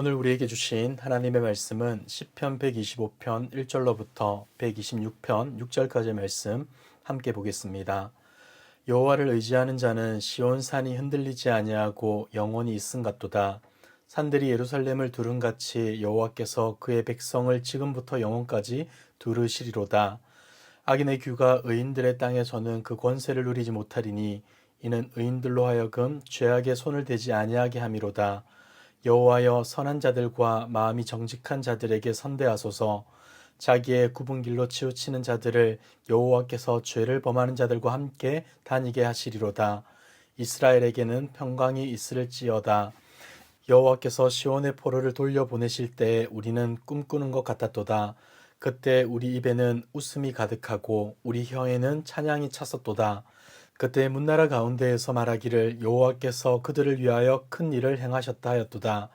오늘 우리에게 주신 하나님의 말씀은 시편 125편 1절로부터 126편 6절까지의 말씀 함께 보겠습니다. 여호와를 의지하는 자는 시온 산이 흔들리지 아니하고 영원히 있음 같도다. 산들이 예루살렘을 두른같이 여호와께서 그의 백성을 지금부터 영원까지 두르시리로다. 악인의 규가 의인들의 땅에서는 그 권세를 누리지 못하리니 이는 의인들로 하여금 죄악에 손을 대지 아니하게 함이로다. 여호와여, 선한 자들과 마음이 정직한 자들에게 선대하소서. 자기의 굽은 길로 치우치는 자들을 여호와께서 죄를 범하는 자들과 함께 다니게 하시리로다. 이스라엘에게는 평강이 있을지어다. 여호와께서 시온의 포로를 돌려보내실 때에 우리는 꿈꾸는 것 같았도다. 그때 우리 입에는 웃음이 가득하고 우리 혀에는 찬양이 찼었도다. 그때 문나라 가운데에서 말하기를 여호와께서 그들을 위하여 큰 일을 행하셨다 하였도다.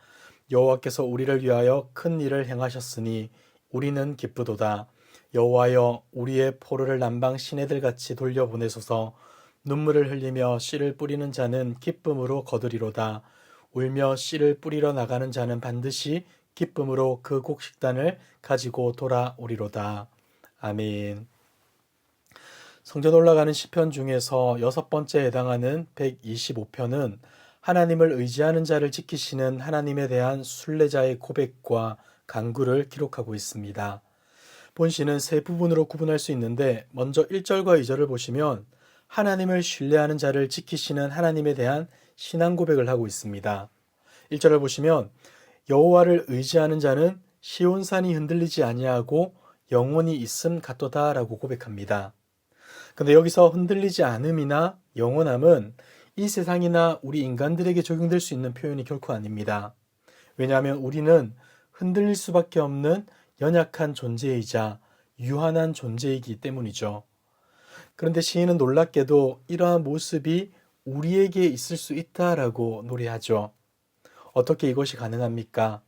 여호와께서 우리를 위하여 큰 일을 행하셨으니 우리는 기쁘도다. 여호와여, 우리의 포로를 남방 시내들같이 돌려보내소서. 눈물을 흘리며 씨를 뿌리는 자는 기쁨으로 거두리로다. 울며 씨를 뿌리러 나가는 자는 반드시 기쁨으로 그 곡식단을 가지고 돌아오리로다. 아멘. 성전 올라가는 시편 중에서 6번째에 해당하는 125편은 하나님을 의지하는 자를 지키시는 하나님에 대한 순례자의 고백과 간구를 기록하고 있습니다. 본시는 세 부분으로 구분할 수 있는데 먼저 1절과 2절을 보시면 하나님을 신뢰하는 자를 지키시는 하나님에 대한 신앙 고백을 하고 있습니다. 1절을 보시면 여호와를 의지하는 자는 시온산이 흔들리지 아니하고 영원히 있음 같도다 라고 고백합니다. 근데 여기서 흔들리지 않음이나 영원함은 이 세상이나 우리 인간들에게 적용될 수 있는 표현이 결코 아닙니다. 왜냐하면 우리는 흔들릴 수밖에 없는 연약한 존재이자 유한한 존재이기 때문이죠. 그런데 시인은 놀랍게도 이러한 모습이 우리에게 있을 수 있다라고 노래하죠. 어떻게 이것이 가능합니까?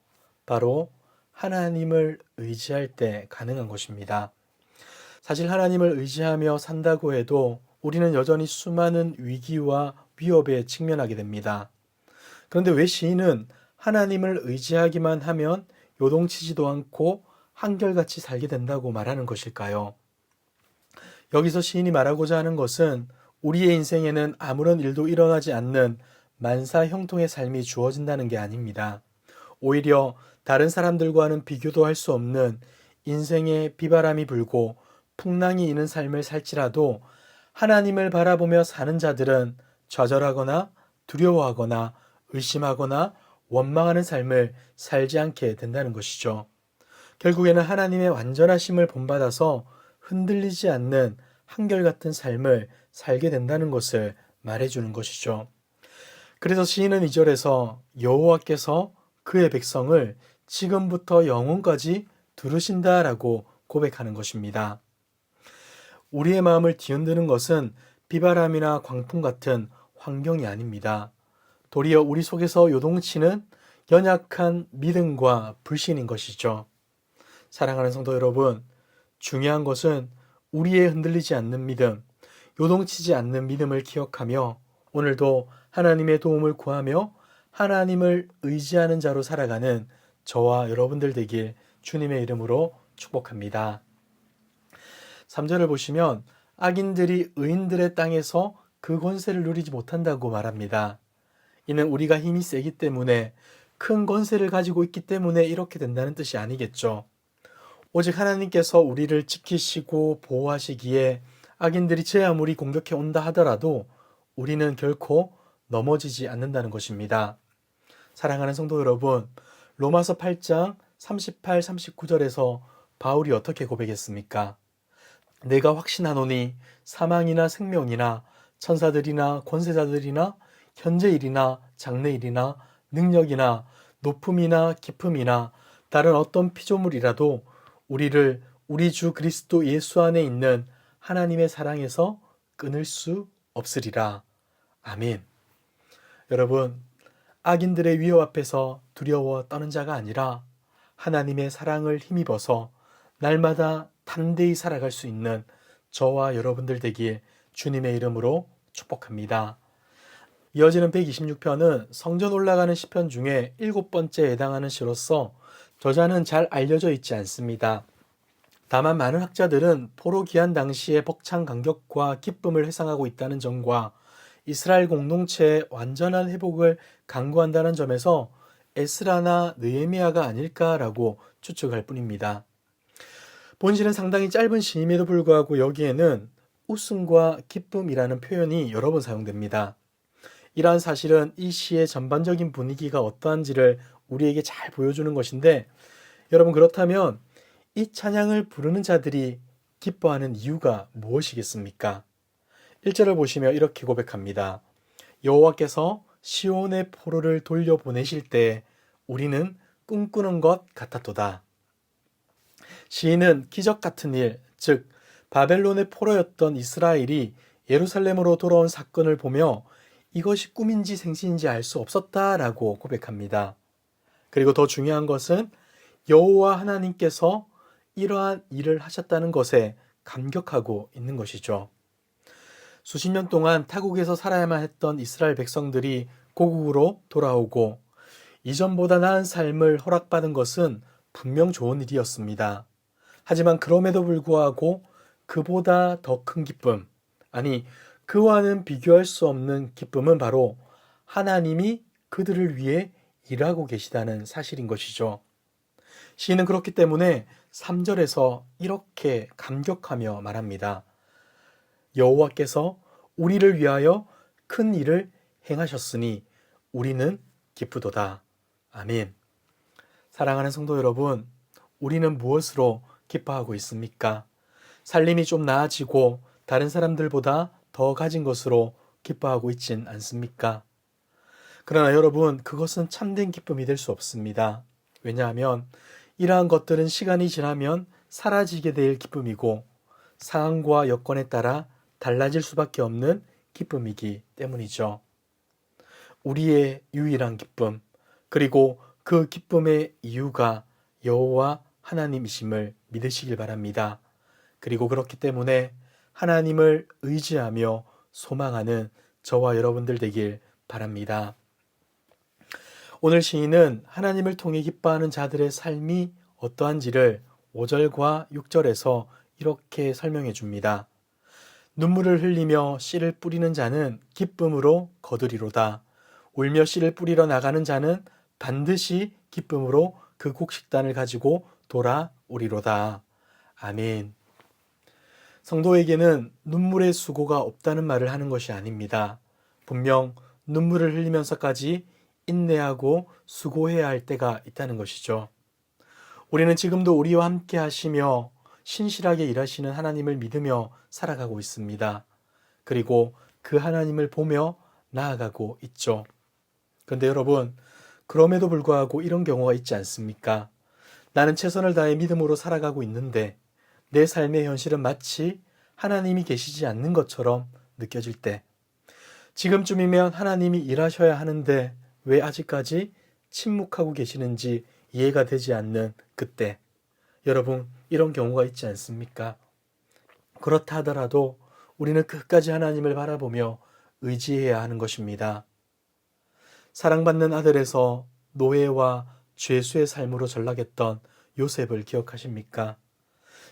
바로 하나님을 의지할 때 가능한 것입니다. 사실 하나님을 의지하며 산다고 해도 우리는 여전히 수많은 위기와 위협에 직면하게 됩니다. 그런데 왜 시인은 하나님을 의지하기만 하면 요동치지도 않고 한결같이 살게 된다고 말하는 것일까요? 여기서 시인이 말하고자 하는 것은 우리의 인생에는 아무런 일도 일어나지 않는 만사형통의 삶이 주어진다는 게 아닙니다. 오히려 다른 사람들과는 비교도 할 수 없는 인생에 비바람이 불고 풍랑이 있는 삶을 살지라도 하나님을 바라보며 사는 자들은 좌절하거나 두려워하거나 의심하거나 원망하는 삶을 살지 않게 된다는 것이죠. 결국에는 하나님의 완전하심을 본받아서 흔들리지 않는 한결같은 삶을 살게 된다는 것을 말해주는 것이죠. 그래서 시인은 2절에서 여호와께서 그의 백성을 지금부터 영원까지 두르신다라고 고백하는 것입니다. 우리의 마음을 뒤흔드는 것은 비바람이나 광풍 같은 환경이 아닙니다. 도리어 우리 속에서 요동치는 연약한 믿음과 불신인 것이죠. 사랑하는 성도 여러분, 중요한 것은 우리의 흔들리지 않는 믿음, 요동치지 않는 믿음을 기억하며 오늘도 하나님의 도움을 구하며 하나님을 의지하는 자로 살아가는 저와 여러분들 되길 주님의 이름으로 축복합니다. 3절을 보시면 악인들이 의인들의 땅에서 그 권세를 누리지 못한다고 말합니다. 이는 우리가 힘이 세기 때문에 큰 권세를 가지고 있기 때문에 이렇게 된다는 뜻이 아니겠죠. 오직 하나님께서 우리를 지키시고 보호하시기에 악인들이 제 아무리 공격해 온다 하더라도 우리는 결코 넘어지지 않는다는 것입니다. 사랑하는 성도 여러분, 로마서 8장 38, 39절에서 바울이 어떻게 고백했습니까? 내가 확신하노니 사망이나 생명이나 천사들이나 권세자들이나 현재일이나 장래일이나 능력이나 높음이나 깊음이나 다른 어떤 피조물이라도 우리를 우리 주 그리스도 예수 안에 있는 하나님의 사랑에서 끊을 수 없으리라. 아멘. 여러분, 악인들의 위협 앞에서 두려워 떠는 자가 아니라 하나님의 사랑을 힘입어서 날마다 담대히 살아갈 수 있는 저와 여러분들 되기에 주님의 이름으로 축복합니다. 이어지는 126편은 성전 올라가는 시편 중에 7번째에 해당하는 시로서 저자는 잘 알려져 있지 않습니다. 다만 많은 학자들은 포로 귀환 당시의 벅찬 감격과 기쁨을 회상하고 있다는 점과 이스라엘 공동체의 완전한 회복을 강구한다는 점에서 에스라나 느헤미야가 아닐까라고 추측할 뿐입니다. 본시는 상당히 짧은 시임에도 불구하고 여기에는 웃음과 기쁨이라는 표현이 여러 번 사용됩니다. 이러한 사실은 이 시의 전반적인 분위기가 어떠한지를 우리에게 잘 보여주는 것인데, 여러분, 그렇다면 이 찬양을 부르는 자들이 기뻐하는 이유가 무엇이겠습니까? 1절을 보시며 이렇게 고백합니다. 여호와께서 시온의 포로를 돌려보내실 때 우리는 꿈꾸는 것 같았도다. 시인은 기적 같은 일, 즉 바벨론의 포로였던 이스라엘이 예루살렘으로 돌아온 사건을 보며 이것이 꿈인지 생시인지 알 수 없었다라고 고백합니다. 그리고 더 중요한 것은 여호와 하나님께서 이러한 일을 하셨다는 것에 감격하고 있는 것이죠. 수십 년 동안 타국에서 살아야만 했던 이스라엘 백성들이 고국으로 돌아오고 이전보다 나은 삶을 허락받은 것은 분명 좋은 일이었습니다. 하지만 그럼에도 불구하고 그보다 더 큰 기쁨, 아니 그와는 비교할 수 없는 기쁨은 바로 하나님이 그들을 위해 일하고 계시다는 사실인 것이죠. 시인은 그렇기 때문에 3절에서 이렇게 감격하며 말합니다. 여호와께서 우리를 위하여 큰 일을 행하셨으니 우리는 기쁘도다. 아멘. 사랑하는 성도 여러분, 우리는 무엇으로 기뻐하고 있습니까? 살림이 좀 나아지고 다른 사람들보다 더 가진 것으로 기뻐하고 있진 않습니까? 그러나 여러분, 그것은 참된 기쁨이 될 수 없습니다. 왜냐하면 이러한 것들은 시간이 지나면 사라지게 될 기쁨이고 상황과 여건에 따라 달라질 수밖에 없는 기쁨이기 때문이죠. 우리의 유일한 기쁨, 그리고 그 기쁨의 이유가 여호와 하나님이심을 믿으시길 바랍니다. 그리고 그렇기 때문에 하나님을 의지하며 소망하는 저와 여러분들 되길 바랍니다. 오늘 시인은 하나님을 통해 기뻐하는 자들의 삶이 어떠한지를 5절과 6절에서 이렇게 설명해 줍니다. 눈물을 흘리며 씨를 뿌리는 자는 기쁨으로 거두리로다. 울며 씨를 뿌리러 나가는 자는 반드시 기쁨으로 그 곡식단을 가지고 돌아오리로다. 아멘. 성도에게는 눈물의 수고가 없다는 말을 하는 것이 아닙니다. 분명 눈물을 흘리면서까지 인내하고 수고해야 할 때가 있다는 것이죠. 우리는 지금도 우리와 함께 하시며 신실하게 일하시는 하나님을 믿으며 살아가고 있습니다. 그리고 그 하나님을 보며 나아가고 있죠. 그런데 여러분, 그럼에도 불구하고 이런 경우가 있지 않습니까? 나는 최선을 다해 믿음으로 살아가고 있는데 내 삶의 현실은 마치 하나님이 계시지 않는 것처럼 느껴질 때, 지금쯤이면 하나님이 일하셔야 하는데 왜 아직까지 침묵하고 계시는지 이해가 되지 않는 그때, 여러분, 이런 경우가 있지 않습니까? 그렇다 하더라도 우리는 끝까지 하나님을 바라보며 의지해야 하는 것입니다. 사랑받는 아들에서 노예와 죄수의 삶으로 전락했던 요셉을 기억하십니까?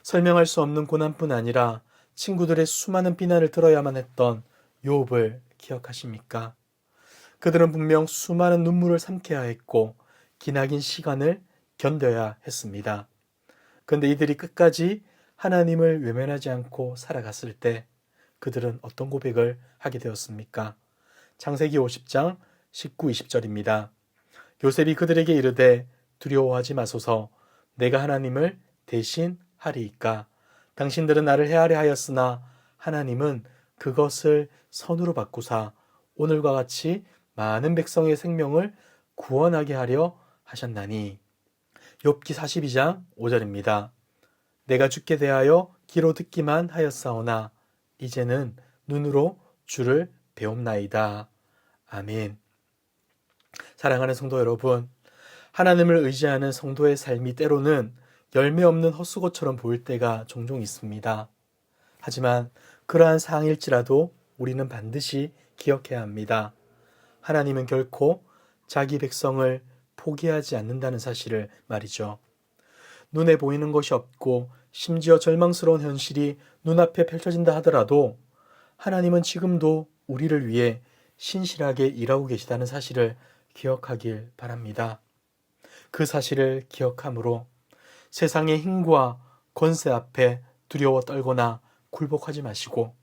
설명할 수 없는 고난뿐 아니라 친구들의 수많은 비난을 들어야만 했던 욥을 기억하십니까? 그들은 분명 수많은 눈물을 삼켜야 했고 기나긴 시간을 견뎌야 했습니다. 그런데 이들이 끝까지 하나님을 외면하지 않고 살아갔을 때 그들은 어떤 고백을 하게 되었습니까? 창세기 50장 19, 20절입니다. 요셉이 그들에게 이르되 두려워하지 마소서, 내가 하나님을 대신 하리이까. 당신들은 나를 헤아려 하였으나 하나님은 그것을 선으로 바꾸사 오늘과 같이 많은 백성의 생명을 구원하게 하려 하셨나니. 욥기 42장 5절입니다. 내가 주께 대하여 귀로 듣기만 하였사오나 이제는 눈으로 주를 배움나이다. 아멘. 사랑하는 성도 여러분, 하나님을 의지하는 성도의 삶이 때로는 열매 없는 헛수고처럼 보일 때가 종종 있습니다. 하지만 그러한 상황일지라도 우리는 반드시 기억해야 합니다. 하나님은 결코 자기 백성을 포기하지 않는다는 사실을 말이죠. 눈에 보이는 것이 없고 심지어 절망스러운 현실이 눈앞에 펼쳐진다 하더라도 하나님은 지금도 우리를 위해 신실하게 일하고 계시다는 사실을 기억하길 바랍니다. 그 사실을 기억함으로 세상의 힘과 권세 앞에 두려워 떨거나 굴복하지 마시고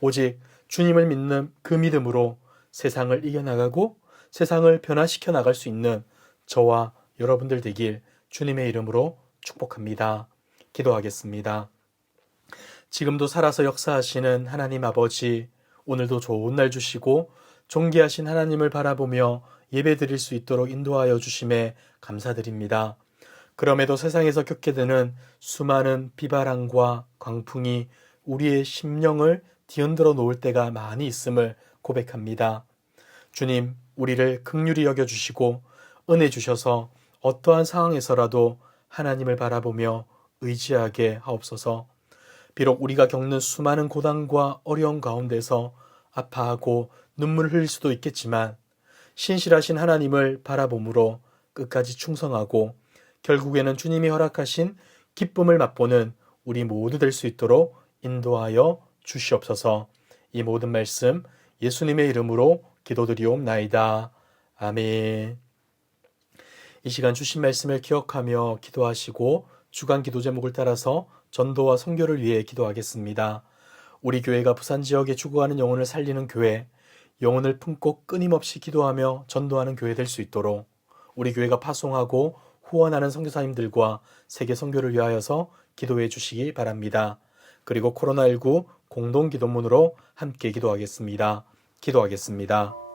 오직 주님을 믿는 그 믿음으로 세상을 이겨나가고 세상을 변화시켜 나갈 수 있는 저와 여러분들 되길 주님의 이름으로 축복합니다. 기도하겠습니다. 지금도 살아서 역사하시는 하나님 아버지, 오늘도 좋은 날 주시고 존귀하신 하나님을 바라보며 예배드릴 수 있도록 인도하여 주심에 감사드립니다. 그럼에도 세상에서 겪게 되는 수많은 비바람과 광풍이 우리의 심령을 뒤흔들어 놓을 때가 많이 있음을 고백합니다. 주님, 우리를 긍휼히 여겨주시고 은혜 주셔서 어떠한 상황에서라도 하나님을 바라보며 의지하게 하옵소서. 비록 우리가 겪는 수많은 고난과 어려움 가운데서 아파하고 눈물을 흘릴 수도 있겠지만 신실하신 하나님을 바라봄으로 끝까지 충성하고 결국에는 주님이 허락하신 기쁨을 맛보는 우리 모두 될 수 있도록 인도하여 주시옵소서. 이 모든 말씀 예수님의 이름으로 기도드리옵나이다. 아멘. 이 시간 주신 말씀을 기억하며 기도하시고 주간 기도 제목을 따라서 전도와 선교를 위해 기도하겠습니다. 우리 교회가 부산 지역에 죽어가는 영혼을 살리는 교회, 영혼을 품고 끊임없이 기도하며 전도하는 교회 될 수 있도록 우리 교회가 파송하고 후원하는 선교사님들과 세계 선교를 위하여서 기도해 주시기 바랍니다. 그리고 코로나19 공동 기도문으로 함께 기도하겠습니다. 기도하겠습니다.